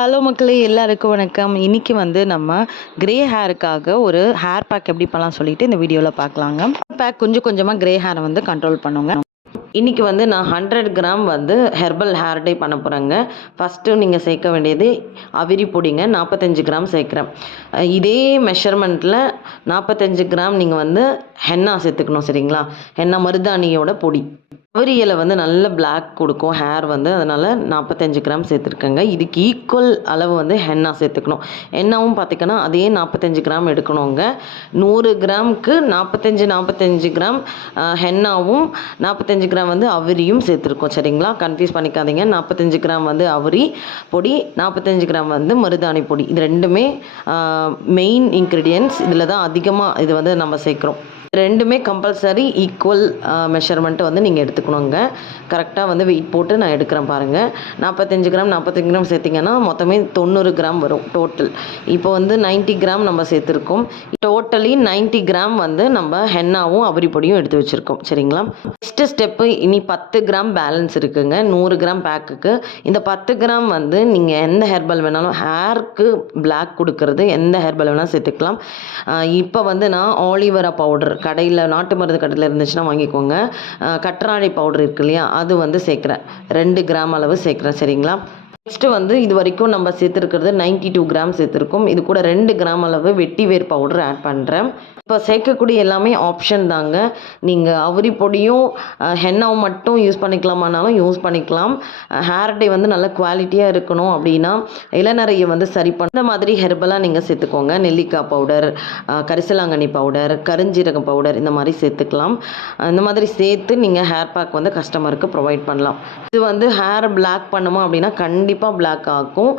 Hello மக்களே எல்லாருக்கும் வணக்கம். இன்னைக்கு வந்து நம்ம கிரே ஹேருக்காக ஒரு ஹேர் பேக் எப்படி பண்ணலாம் சொல்லிட்டு இந்த வீடியோவில் பார்க்கலாங்க. பேக் கொஞ்சம் கொஞ்சமாக கிரே ஹேரை வந்து கண்ட்ரோல் பண்ணுங்க. இன்றைக்கி வந்து நான் ஹண்ட்ரட் கிராம் வந்து ஹெர்பல் ஹேர் டே பண்ண போகிறேங்க ஃபஸ்ட்டு நீங்கள் சேர்க்க வேண்டியது அவிரி பொடிங்க நாற்பத்தஞ்சு கிராம் சேர்க்குறேன். இதே மெஷர்மெண்ட்டில் நாற்பத்தஞ்சு கிராம் நீங்கள் வந்து ஹென்னா சேர்த்துக்கணும் சரிங்களா? ஹென்னா மருதாணியோட பொடி. அவரியலை வந்து நல்ல பிளாக் கொடுக்கும். ஹேர் வந்து அதனால் நாற்பத்தஞ்சு கிராம் சேர்த்துருக்கேங்க. இதுக்கு ஈக்குவல் அளவு வந்து ஹென்னா சேர்த்துக்கணும். ஹென்னாவும் பார்த்திங்கன்னா அதே நாற்பத்தஞ்சு கிராம் எடுக்கணுங்க. நூறு கிராமுக்கு நாற்பத்தஞ்சு நாற்பத்தஞ்சு கிராம் ஹென்னாவும் நாற்பத்தஞ்சு கிராம் வந்து அவரியும் சேர்த்துருக்கோம். சரிங்களா? கன்ஃபியூஸ் பண்ணிக்காதீங்க. நாற்பத்தஞ்சு கிராம் வந்து அவரி பொடி நாற்பத்தஞ்சு கிராம் வந்து மருதாணி பொடி. இது ரெண்டுமே மெயின் இன்க்ரீடியன்ஸ் இதில் தான் அதிகமாக இது வந்து நம்ம சேர்க்குறோம். ரெண்டுமே கம்பல்சரி ஈக்குவல் மெஷர்மெண்ட்டு வந்து நீங்கள் எடுத்துக்கணுங்க. கரெக்டாக வந்து வெயிட் போட்டு நான் எடுக்கிறேன் பாருங்கள் நாற்பத்தஞ்சு கிராம் நாற்பத்தஞ்சு கிராம் சேர்த்திங்கன்னா மொத்தமே தொண்ணூறு கிராம் வரும் டோட்டல் இப்போ வந்து 90 கிராம் நம்ம சேர்த்துருக்கோம். டோட்டலி 90 கிராம் வந்து நம்ம ஹென்னாவும் அவரி பொடியும் எடுத்து வச்சுருக்கோம். சரிங்களா? நெக்ஸ்ட்டு ஸ்டெப்பு இனி பத்து கிராம் பேலன்ஸ் இருக்குங்க. நூறு கிராம் பேக்குக்கு இந்த பத்து கிராம் வந்து நீங்கள் எந்த ஹெர்பல் வேணாலும் ஹேருக்கு பிளாக் கொடுக்கறது எந்த ஹெர்பல் வேணாலும் சேர்த்துக்கலாம். இப்போ வந்து நான் ஆலிவரா பவுடர் கடையில் நாட்டு மருந்து கடையில் இருந்துச்சுன்னா வாங்கிக்கோங்க. கற்றாழை பவுடர் இருக்கு இல்லையா? அது வந்து சேர்க்குறேன். ரெண்டு கிராம் அளவு சேர்க்குறேன் சரிங்களா? நெக்ஸ்ட்டு வந்து இது வரைக்கும் நம்ம சேர்த்துருக்கிறது 92 டூ கிராம் சேர்த்துருக்கோம். இது கூட ரெண்டு கிராம் அளவு வெட்டி வேர் பவுடர் ஆட் பண்ணுறேன் இப்போ சேர்க்கக்கூடிய எல்லாமே ஆப்ஷன் தாங்க. நீங்கள் அவரி பொடியும் ஹென்னாவும் மட்டும் யூஸ் பண்ணிக்கலாமானாலும் யூஸ் பண்ணிக்கலாம். ஹேர் டே வந்து நல்ல குவாலிட்டியாக இருக்கணும் அப்படின்னா இளநரையை வந்து சரி பண்ண இந்த மாதிரி ஹெர்பலாக நீங்கள் சேர்த்துக்கோங்க. நெல்லிக்காய் பவுடர் கரிசலாங்கண்ணி பவுடர் கருஞ்சீரகம் பவுடர் இந்த மாதிரி சேர்த்துக்கலாம். இந்த மாதிரி சேர்த்து நீங்கள் ஹேர் பேக் வந்து கஸ்டமருக்கு ப்ரொவைட் பண்ணலாம். இது வந்து ஹேர் பிளாக் பண்ணுமா அப்படின்னா கண்டிப்பாக பிளாக் ஆக்கும்.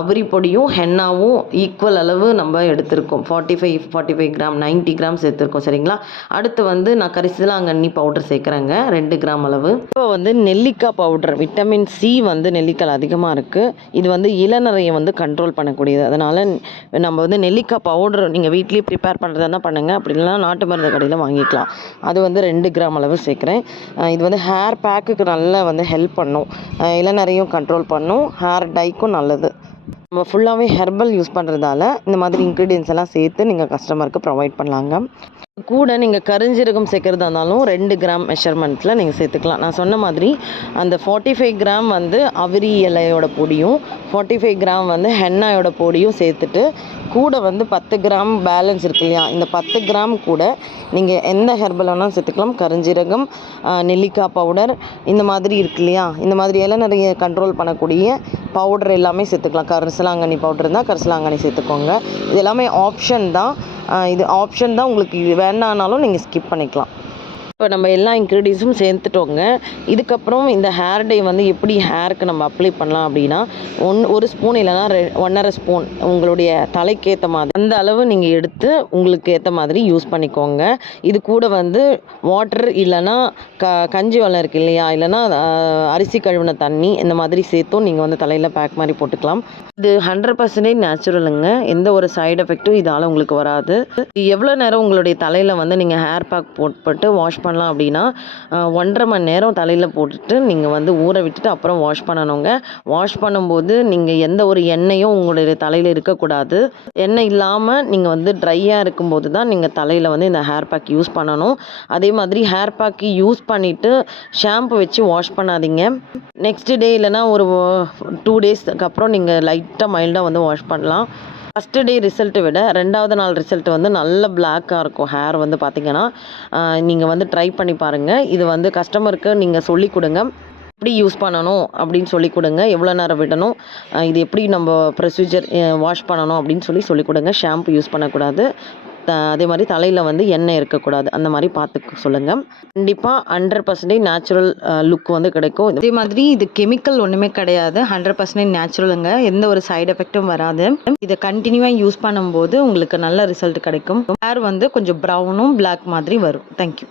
அவரி பொடியும் ஹென்னாவும் ஈக்குவல் அளவு நம்ம எடுத்திருக்கோம். Forty five forty five gram nine 90 gram சேர்த்துருக்கோம் சரிங்களா? அடுத்து வந்து நான் கரிசலாங்கண்ணி பவுடர் சேர்க்குறேங்க ரெண்டு கிராம் அளவு. இப்போ வந்து நெல்லிக்காய் பவுடர் விட்டமின் சி வந்து நெல்லிக்காய் அதிகமாக இருக்குது இது வந்து இளநரையை வந்து கண்ட்ரோல் பண்ணக்கூடியது. அதனால் நம்ம வந்து நெல்லிக்காய் பவுடர் நீங்கள் வீட்லேயே ப்ரிப்பேர் பண்ணுறதா இருந்தால் பண்ணுங்கள் அப்படி இல்லைனா நாட்டு மருந்து கடையில் வாங்கிக்கலாம். அது வந்து ரெண்டு கிராம் அளவு சேர்க்குறேன். இது வந்து ஹேர் பேக்குக்கு நல்லா வந்து ஹெல்ப் பண்ணும். அஹ் இளநரையும் கண்ட்ரோல் பண்ணும். ஹேர் டைக்கும் நல்லது. நம்ம ஃபுல்லாகவே ஹெர்பல் யூஸ் பண்ணுறதால இந்த மாதிரி இன்க்ரீடியன்ஸ் எல்லாம் சேர்த்து நீங்கள் கஸ்டமருக்கு ப்ரொவைட் பண்ணலாங்க. கூட நீங்கள் கருஞ்சீரகம் சேர்க்குறதா இருந்தாலும் ரெண்டு கிராம் மெஷர்மெண்ட்டில் நீங்கள் சேர்த்துக்கலாம். நான் சொன்ன மாதிரி அந்த ஃபார்ட்டி ஃபைவ் கிராம் வந்து அவிரி இலையோட பொடியும் ஃபார்ட்டி ஃபைவ் கிராம் வந்து ஹென்னாயோட பொடியும் சேர்த்துட்டு கூட வந்து பத்து கிராம் பேலன்ஸ் இருக்கு இல்லையா? இந்த பத்து கிராம் கூட நீங்கள் எந்த ஹெர்பல் வேணாலும் சேர்த்துக்கலாம். கருஞ்சீரகம் நெல்லிக்காய் பவுடர் இந்த மாதிரி இருக்கு இல்லையா? இந்த மாதிரி எல்லாம் நிறைய கண்ட்ரோல் பண்ணக்கூடிய பவுடர் எல்லாமே சேர்த்துக்கலாம். கரிசலாங்கண்ணி பவுடர் இருந்தால் கரிசலாங்கண்ணி சேர்த்துக்கோங்க. இது எல்லாமே ஆப்ஷன் தான். இது ஆப்ஷன் தான். உங்களுக்கு இது வேண்டானாலும் நீங்கள் ஸ்கிப் பண்ணிக்கலாம். இப்போ நம்ம எல்லா இன்க்ரீடியன்ஸும் சேர்த்துட்டோங்க. இதுக்கப்புறம் இந்த ஹேர் டே வந்து எப்படி ஹேருக்கு நம்ம அப்ளை பண்ணலாம் அப்படின்னா ஒன் ஒரு ஸ்பூன் இல்லைன்னா ரெ ஒன்றரை ஸ்பூன் உங்களுடைய தலைக்கு ஏற்ற மாதிரி அந்த அளவு நீங்கள் எடுத்து உங்களுக்கு ஏற்ற மாதிரி யூஸ் பண்ணிக்கோங்க. இது கூட வந்து வாட்டர் இல்லைன்னா க கஞ்சி வெள்ளம் இருக்கு இல்லையா? இல்லைன்னா அரிசி கழுவின தண்ணி இந்த மாதிரி சேர்த்தும் நீங்கள் வந்து தலையில் பேக் மாதிரி போட்டுக்கலாம். இது ஹண்ட்ரட் பர்சன்டேஜ் நேச்சுரலுங்க எந்த ஒரு சைடு எஃபெக்ட்டும் இதால் உங்களுக்கு வராது. எவ்வளோ நேரம் உங்களுடைய தலையில் வந்து நீங்கள் ஹேர் பேக் போட்டு வாஷ் பண்ணலாம் அப்படின்னா ஒன்றரை மணி நேரம் தலையில் போட்டுட்டு நீங்கள் வந்து ஊற விட்டுட்டு அப்புறம் வாஷ் பண்ணணுங்க. வாஷ் பண்ணும்போது நீங்கள் எந்த ஒரு எண்ணெயும் உங்களுடைய தலையில் இருக்கக்கூடாது. எண்ணெய் இல்லாமல் நீங்கள் வந்து ட்ரையாக இருக்கும்போது தான் நீங்கள் தலையில் வந்து இந்த ஹேர் பேக் யூஸ் பண்ணணும். அதே மாதிரி ஹேர் பேக்கு யூஸ் பண்ணிவிட்டு ஷாம்பு வச்சு வாஷ் பண்ணாதீங்க. நெக்ஸ்ட் டே இல்லைன்னா ஒரு டூ டேஸ்க்கு அப்புறம் நீங்கள் லைட்டாக மைல்டாக வந்து வாஷ் பண்ணலாம். ஃபஸ்ட்டு டே ரிசல்ட்டை விட ரெண்டாவது நாள் ரிசல்ட் வந்து நல்ல பிளாக்காக இருக்கும். ஹேர் வந்து பார்த்தீங்கன்னா நீங்கள் வந்து ட்ரை பண்ணி பாருங்கள் இது வந்து கஸ்டமருக்கு நீங்கள் சொல்லிக் கொடுங்க. எப்படி யூஸ் பண்ணணும் அப்படின்னு சொல்லி கொடுங்க. எவ்வளோ நேரம் விடணும்? இது எப்படி நம்ம ப்ரொசீஜர் வாஷ் பண்ணணும் அப்படின்னு சொல்லி சொல்லிக் கொடுங்க. ஷாம்பு யூஸ் பண்ணக்கூடாது. த அதே மாதிரி தலையில் வந்து எண்ணெய் இருக்கக்கூடாது. அந்த மாதிரி பார்த்து சொல்லுங்கள் கண்டிப்பாக ஹண்ட்ரட் பர்சன்டேஜ் நேச்சுரல் லுக் வந்து கிடைக்கும். அதே மாதிரி இது கெமிக்கல் ஒன்றுமே கிடையாது. ஹண்ட்ரட் பர்சன்டேஜ் நேச்சுரலுங்க எந்த ஒரு சைடு எஃபெக்ட்டும் வராது. இதை கண்டினியூவாக யூஸ் பண்ணும்போது உங்களுக்கு நல்ல ரிசல்ட் கிடைக்கும். ஹேர் வந்து கொஞ்சம் ப்ரௌனும் பிளாக் மாதிரி வரும். தேங்க்யூ